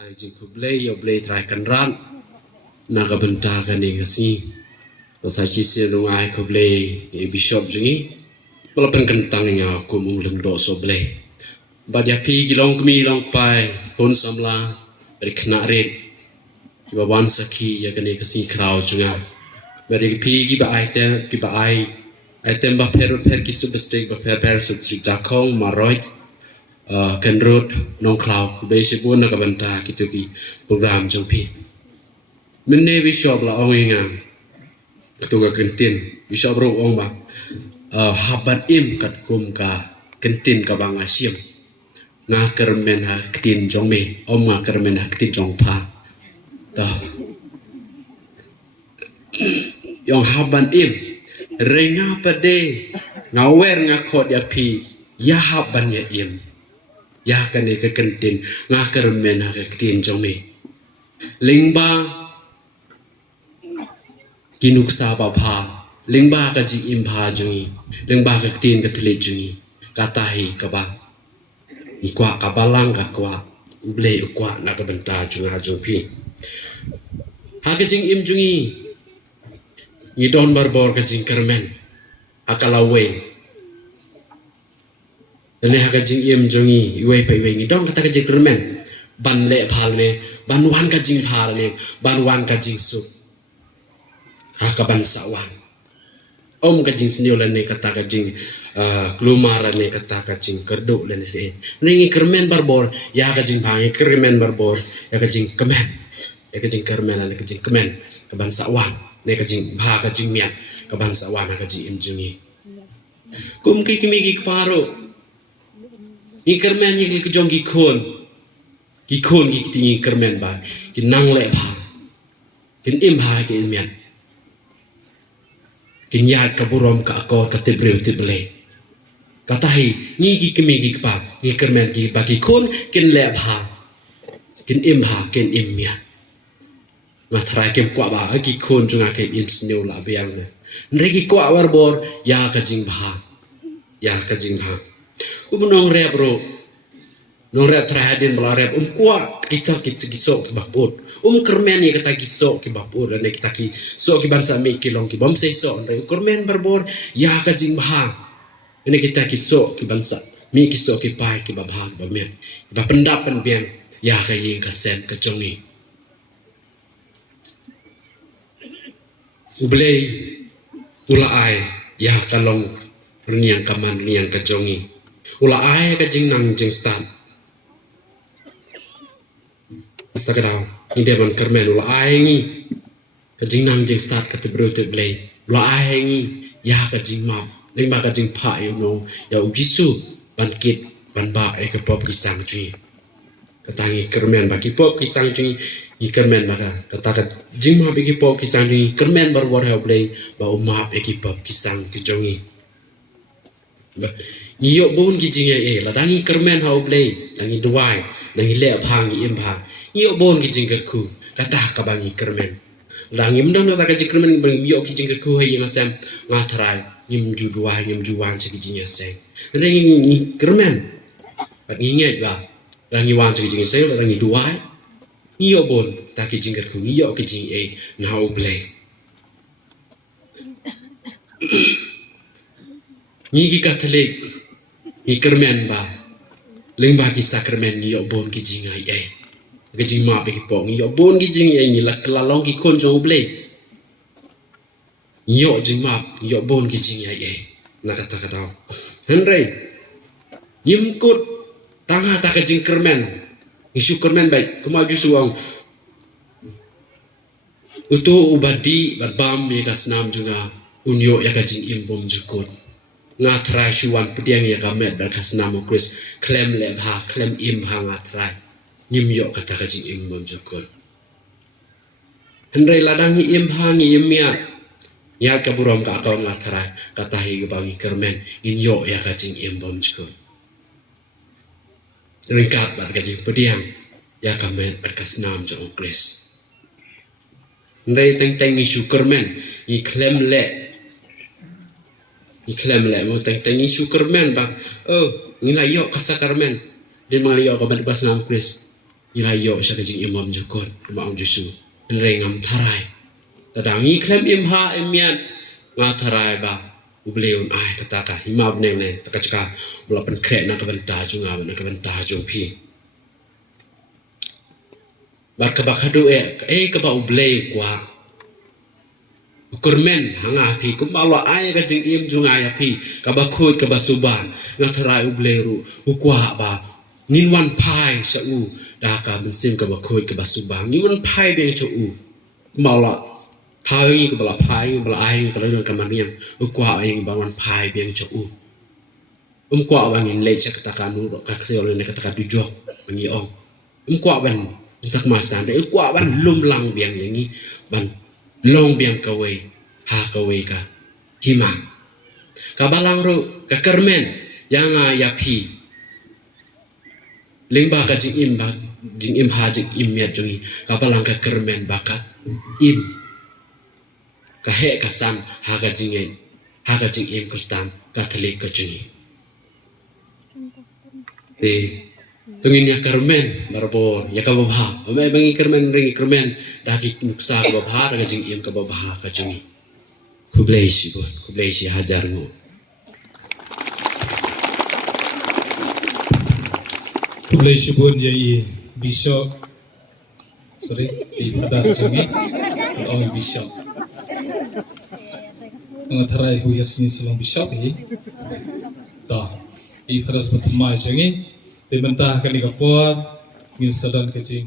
ai jing ku blei yo blei trai kan ran na ka benta ka ni kasi sa chi se lu ai ku blei e bishop jingi pala pen kentang nya ku mung leng do so blei ba dia pi gi long mi long pai kon samla dari kena red ba wan saki ya ka ni kasi krau junga dari pi gi ba ai te ki ba ai tem ba per ki su bestek ba per su tri jakong maroit kan road nong cloud be si pun na ka benta kitu ki program jong pi menne bishop la ong inga tu ka kentin bishop ro ong ba habat im kat kum ka kentin ka bang asim nga kermen ha ketin jong me om nga kermen ha ketin jong pa ta yong haban im renga pade ngawer nga khot ya pi ya haban ya im ya kane ke kentin nga kermen ha ketin jong me lingba kinuk sa ba pha lingba ka ji im pha jungi lingba ka ketin ka thele jungi katahi ka ba ikwa kabalang ka kwa ble kwa na ka benta junga jong pi ha ka jing im jungi ni don barbor ka jing kermen akalawe ne ha ka jing im jungi iwe pa iwe ni don ka jing kermen ban le phal ne ban wan ka jing phal ne ban wan ka jing su ha ka ban sawan om ka jing snio le ne kata ka jing klumara ne kata ka jing kerdo le ne se ringi kermen barbor ya ka jing bhangi kermen barbor ya ka jing kemen ya ka jing kermen ne ka jing kemen ka ban sawan ne ka jing bha ka jing miat ka ban sawan ka jing im jungi kum ki kimi ki paro ni kermen ni ki jong ki khon ki tingi kermen ba ki nang le bha kin im bha ki im miat kin ya ka burom ka akor ka tibreu tible katahi ni ki kimi ki pa ni kermen ki ba ki khon kin le bha kin im bha kin im miat matrai kem kwa ba ki khon junga ke im sneu la biang ne nregi kwa war bor ya ka jing bha nong rep ro nong rep trahadin bala rep kwa kita kisok ki bapur kermen ni kata kisok ki bapur ne kita ki so ki bansa mi ki long ki bom sei so ne kermen barbor ya ka jing bha ne kita kisok ki bansa mi kisok ki pai ki babha ba men ba pendap pen bian ya ka yin ka sen ka jongi ublei ula ai ya ka long niang kaman niang ka jongi ula ai ka jing nang jing stan ta ka daw inde man kermen ula ai ngi ka jing nang jing stat ka tibru te blei ula ai ngi ya ka jing map ning ba ka jing pha you know ya ujisu ban kit ban ba e ka pop ki sang chui ka tangi kermen ba ki pop ki sang chui i kermen ba ka ta ka jing map ki pop ki sang chui kermen bar war ha blei ba u map e ki pop ki sang ki jongi iyo bon ki jing e la dangi kermen ha blei dangi duai dangi le phang i im phang iyo bon ki jing ku kata ka bangi kermen dangi mdam la ka jing kermen bang iyo ki jing ku hai ngasam ngatrai nyim ju duai nyim ju wan ki jing seng dangi ni kermen bat ngi ngai ba dangi wan ki jing seng la dangi duai iyo bon ta ki jing ku iyo ki jing e na ha blei ni ki Katolik ni kermen ba lengba ki sakramen ni yo bon ki jing ai ai ke jing ma be ki po ni yo bon ki jing ai ni la long ki kon jong ble yo jing ma yo bon ki jing ai ai na kata ka daw henry yim kut tanga ta ka jing kermen isu kermen bai kuma ju suang uto ubadi bam ye ka snam juga unyo ya ka jing im bom jukut nga trai shuan pediang ya kamet berkas nama Chris klem le bha klem im ha nga trai nyim yo kata ka jing im bom jukut hendrai ladang ni im ha ni im ya ka burom ka atau nga trai kata hi bangi kermen in yo ya ka jing im bom jukut ringkat bar ka jing pediang ya kamet berkas nama jong Chris hendrai teng ni syukurmen i klem le iklam le mo teng isu kermen bang ni la yo kasa kermen din mang yo ka ban pas nam Chris ilayo siya kajing imam jukon kumaong jusu enrengam tarai dadangi klem imha emian ngatarai ba ubleun ai kataka himab neng ne takachka mulapan krek na kabenta junga na kabenta jumpi bar kabakadu kaba ublei kwa ukurmen hanga pi kumalo ai kajing im junga ya pi kabakut kabasuban ngatarai ubleru ukwa ba ninwan pai sa u daka bensim kabakut kabasuban ninwan pai beng cha u kumalo pai ke bala pai bala ai kalau dengan kamanian ukwa yang bangun pai biang cau kwa bangin le cak katakan nu ka kseo le katakan tujuh bangi ong kwa ban sak mas dan kwa ban lum lang biang yangi ban long biang kawe ha kawe ka hima kabalang ro ka kermen yang ya pi lingba ka jing im ha jing im miat jungi kabalang ka kermen baka im kahe kasam haga jing im kustan katolik kajungi tungin ya kermen barbor ya kababha amai bangi kermen ringi kermen daki nuksa kababha haga jing im kababha kajungi kublei si hajar ngo kublei si bon yai bishop sorry pada jungi oh bishop ngatharai hu yasni silang bishop ta i faras batamai jangi de mentah kali kapor ngin sadan kajing